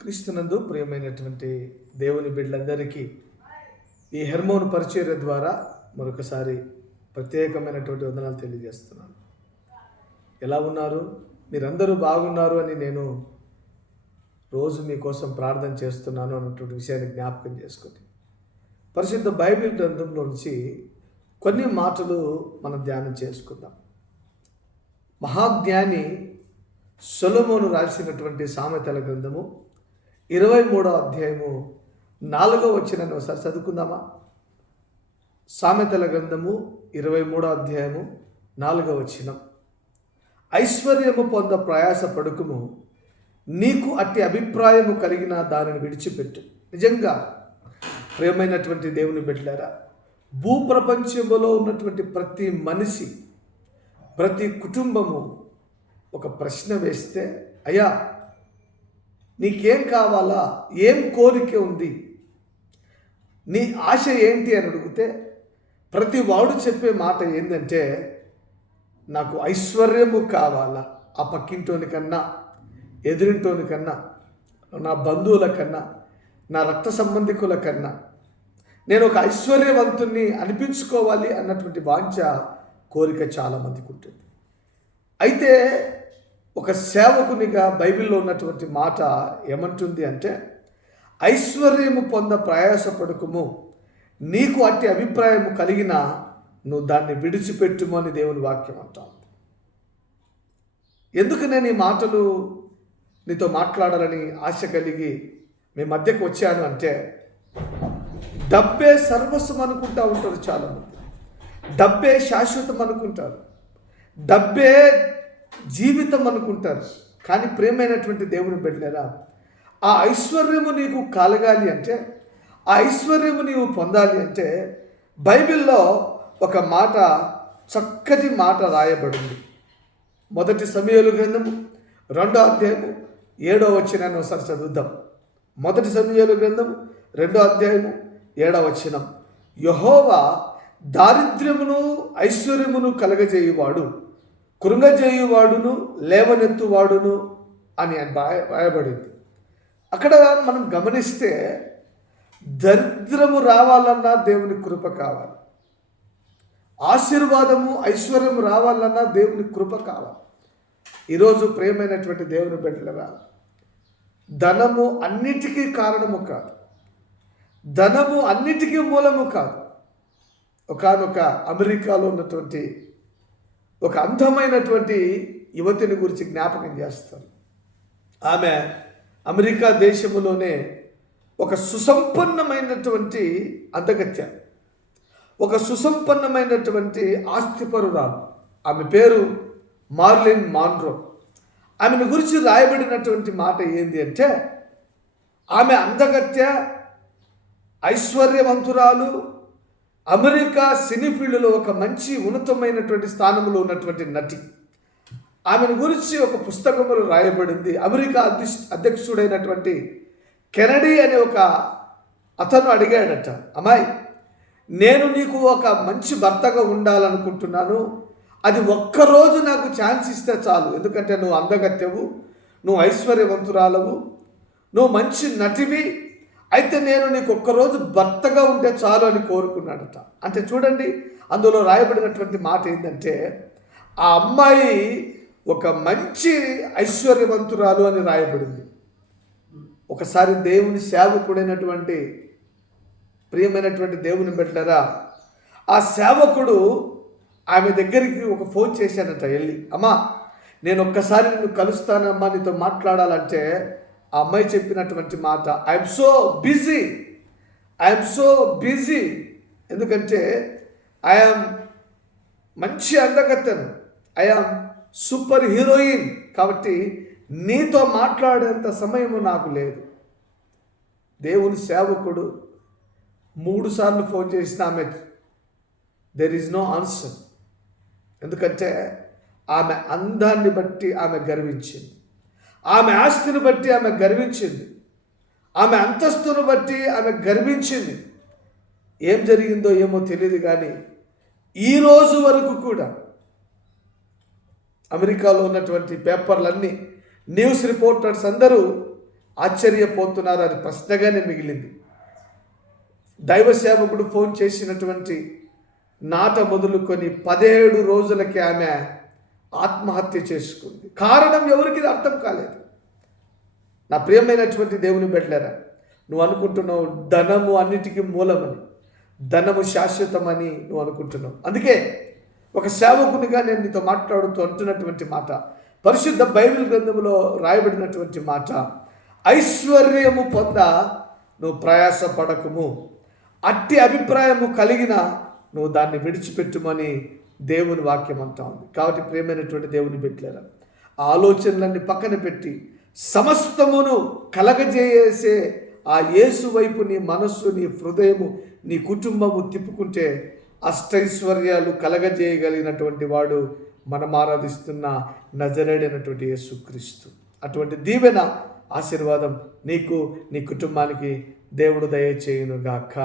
క్రీస్తునందు ప్రియమైనటువంటి దేవుని బిడ్డలందరికీ ఈ హెర్మోన్ పరిచర్య ద్వారా మరొకసారి ప్రత్యేకమైనటువంటి వందనాలు తెలియజేస్తున్నాను. ఎలా ఉన్నారు? మీరందరూ బాగున్నారు అని నేను రోజు మీకోసం ప్రార్థన చేస్తున్నాను అన్నటువంటి విషయాన్ని జ్ఞాపకం చేసుకుని పరిశుద్ధ బైబిల్ గ్రంథంలో నుంచి కొన్ని మాటలు మనం ధ్యానం చేసుకుందాం. మహాజ్ఞాని సొలొమోను రాసినటువంటి సామెతల గ్రంథము 23వ అధ్యాయము 4వ వచనాన్ని ఒకసారి చదువుకుందామా? సామెతల గ్రంథము 23వ అధ్యాయము 4వ వచనం. ఐశ్వర్యము పొంద ప్రయాసపడుకుము, నీకు అట్టి అభిప్రాయము కలిగిన దానిని విడిచిపెట్టు. నిజంగా ప్రియమైనటువంటి దేవుని బిడ్డలారా, భూప్రపంచంలో ఉన్నటువంటి ప్రతి మనిషి, ప్రతి కుటుంబము ఒక ప్రశ్న వేస్తే, అయ్యా నీకేం కావాలా, ఏం కోరిక ఉంది, నీ ఆశ ఏంటి అని అడిగితే ప్రతి వాడు చెప్పే మాట ఏంటంటే, నాకు ఐశ్వర్యము కావాలా. ఆ పక్కింటోని కన్నా, ఎదురింటోని కన్నా, నా బంధువుల కన్నా, నా రక్త సంబంధికుల కన్నా నేను ఒక ఐశ్వర్యవంతుణ్ణి అనిపించుకోవాలి అన్నటువంటి వాంఛ, కోరిక చాలామందికి ఉంటుంది. అయితే ఒక సేవకునిగా బైబిల్లో ఉన్నటువంటి మాట ఏమంటుంది అంటే, ఐశ్వర్యము పొంద ప్రయాసపడుకుము, నీకు అట్టి అభిప్రాయము కలిగిన నువ్వు దాన్ని విడిచిపెట్టుము అని దేవుని వాక్యం అంటాం. ఎందుకు నేను ఈ మాటలు నీతో మాట్లాడాలని ఆశ కలిగి మీ మధ్యకు వచ్చాను అంటే, డబ్బే సర్వస్వం అనుకుంటా ఉంటారు చాలామంది. డబ్బే శాశ్వతం అనుకుంటారు, డబ్బే జీవితం అనుకుంటారు. కానీ ప్రియమైనటువంటి దేవుని బిడ్డలారా, ఆ ఐశ్వర్యము నీకు కలగాలి అంటే, ఆ ఐశ్వర్యము నీవు పొందాలి అంటే బైబిల్లో ఒక మాట, చక్కటి మాట రాయబడింది. 1 సమూయేలు గ్రంథము 2వ అధ్యాయము 7వ వచనాన్ని ఒకసారి చదువుద్దాం. 1 సమూయేలు గ్రంథము 2వ అధ్యాయము 7వ వచనం. యెహోవా దారిద్ర్యమును ఐశ్వర్యమును కలగజేయువాడు, కృంగజేయువాడును లేవనెత్తువాడును అని రాయబడింది. అక్కడ మనం గమనిస్తే, దరిద్రము రావాలన్నా దేవుని కృప కావాలి, ఆశీర్వాదము ఐశ్వర్యము రావాలన్నా దేవుని కృప కావాలి. ఈరోజు ప్రియమైనటువంటి దేవుని బిడ్డలారా, ధనము అన్నిటికీ కారణము కాదు, ధనము అన్నిటికీ మూలము కాదు. ఒకానొక అమెరికాలో ఉన్నటువంటి ఒక అందమైనటువంటి యువతిని గురించి జ్ఞాపకం చేస్తాను. ఆమె అమెరికా దేశంలోనే ఒక సుసంపన్నమైనటువంటి అందగత్య, ఒక సుసంపన్నమైనటువంటి ఆస్తిపరురాలు. ఆమె పేరు మార్లిన్ మాన్రో. ఆమెను గురించి రాయబడినటువంటి మాట ఏంటి అంటే, ఆమె అందగత్య, ఐశ్వర్యవంతురాలు, అమెరికా సినీ ఫీల్డ్లో ఒక మంచి ఉన్నతమైనటువంటి స్థానంలో ఉన్నటువంటి నటి. ఆమెను గురించి ఒక పుస్తకంలో రాయబడింది. అమెరికా అధ్యక్షుడైనటువంటి కెనడీ అనే ఒక అతను అడిగాడట, అమ్మాయి నేను నీకు ఒక మంచి భర్తగా ఉండాలనుకుంటున్నాను, అది ఒక్కరోజు నాకు ఛాన్స్ ఇస్తే చాలు, ఎందుకంటే నువ్వు అందగత్యవు, నువ్వు ఐశ్వర్యవంతురాలవు, నువ్వు మంచి నటివి, అయితే నేను నీకు ఒక్కరోజు భర్తగా ఉంటే చాలు అని కోరుకున్నాడట. అంటే చూడండి, అందులో రాయబడినటువంటి మాట ఏంటంటే, ఆ అమ్మాయి ఒక మంచి ఐశ్వర్యవంతురాలు అని రాయబడింది. ఒకసారి దేవుని సేవకుడైనటువంటి ప్రియమైనటువంటి దేవుని బిడ్డలారా, ఆ సేవకుడు ఆమె దగ్గరికి ఒక ఫోన్ చేశానట, వెళ్ళి, అమ్మా నేను ఒక్కసారి నిన్ను కలుస్తానమ్మా, నీతో మాట్లాడాలంటే ఆ అమ్మాయి చెప్పినటువంటి మాట, ఐఎమ్ సో బిజీ, ఎందుకంటే ఐఎమ్ మంచి అందగత్తెను, ఐఎమ్ సూపర్ హీరోయిన్, కాబట్టి నీతో మాట్లాడేంత సమయము నాకు లేదు. దేవుని సేవకుడు 3 సార్లు ఫోన్ చేసిన ఆమె దెర్ ఈజ్ నో ఆన్సర్. ఎందుకంటే ఆమె అందాన్ని బట్టి ఆమె గర్వించింది, ఆమె ఆస్తిని బట్టి ఆమె గర్వించింది, ఆమె అంతస్తును బట్టి ఆమె గర్వించింది. ఏం జరిగిందో ఏమో తెలియదు, కానీ ఈరోజు వరకు కూడా అమెరికాలో ఉన్నటువంటి పేపర్లన్నీ, న్యూస్ రిపోర్టర్స్ అందరూ ఆశ్చర్యపోతున్నారు అని ప్రశ్నగానే మిగిలింది. దైవ సేవకుడు ఫోన్ చేసినటువంటి నాట మొదలుకొని 17 రోజులకి ఆమె ఆత్మహత్య చేసుకుంది. కారణం ఎవరికి అర్థం కాలేదు. నా ప్రియమైనటువంటి దేవుని బిడ్డలారా, నువ్వు అనుకుంటున్నావు ధనము అన్నిటికీ మూలమని, ధనము శాశ్వతమని నువ్వు అనుకుంటున్నావు. అందుకే ఒక సేవకునిగా నేను నీతో మాట్లాడుతూ అంటున్నటువంటి మాట, పరిశుద్ధ బైబిల్ గ్రంథంలో రాయబడినటువంటి మాట, ఐశ్వర్యము పొంద నువ్వు ప్రయాసపడకుము, అట్టి అభిప్రాయము కలిగిన నువ్వు దాన్ని విడిచిపెట్టుమని దేవుని వాక్యం అంటా ఉంది. కాబట్టి ప్రియమైనటువంటి దేవుని బిడ్డలారా, ఆలోచనలన్నీ పక్కన పెట్టి సమస్తమును కలగజేసే ఆ యేసు వైపు నీ మనస్సు, నీ హృదయము, నీ కుటుంబము తిప్పుకుంటే అష్టైశ్వర్యాలు కలగజేయగలిగినటువంటి వాడు మనం ఆరాధిస్తున్న నజరేడైనటువంటి యేసుక్రీస్తు. అటువంటి దీవెన, ఆశీర్వాదం నీకు, నీ కుటుంబానికి దేవుడు దయచేయునుగాక.